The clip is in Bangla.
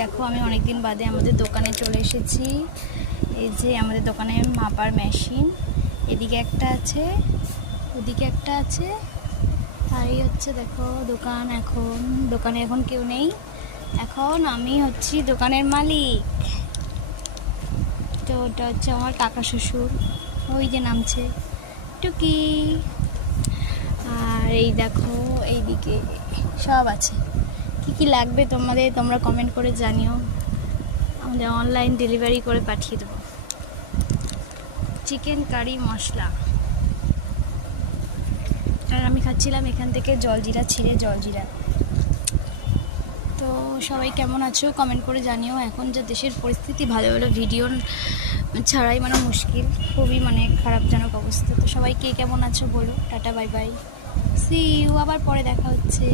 দেখো আমি অনেকদিন বাদে আমাদের দোকানে চলে এসেছি। এই যে আমাদের দোকানে মাপার মেশিন, এদিকে একটা আছে, ওদিকে একটা আছে। আর এই হচ্ছে দেখো দোকান। দোকানে এখন কেউ নেই, এখন আমি হচ্ছি দোকানের মালিক। তো ওটা হচ্ছে আমার কাকা শ্বশুর, ওই যে নামছে টুকি। আর এই দেখো এইদিকে সব আছে। কি কি লাগবে তোমাদের, তোমরা কমেন্ট করে জানিও, আমাদের অনলাইন ডেলিভারি করে পাঠিয়ে দেবো। চিকেন কারি মশলা। আর আমি খাচ্ছিলাম এখান থেকে জলজিরা ছিঁড়ে, জলজিরা। তো সবাই কেমন আছো কমেন্ট করে জানিও। এখন যে দেশের পরিস্থিতি, ভালো ভালো ভিডিও ছাড়াই মানে মুশকিল, খুবই মানে খারাপজনক অবস্থা। তো সবাই কে কেমন আছো বলো। Tata bye bye, see you, আবার পরে দেখা হচ্ছে।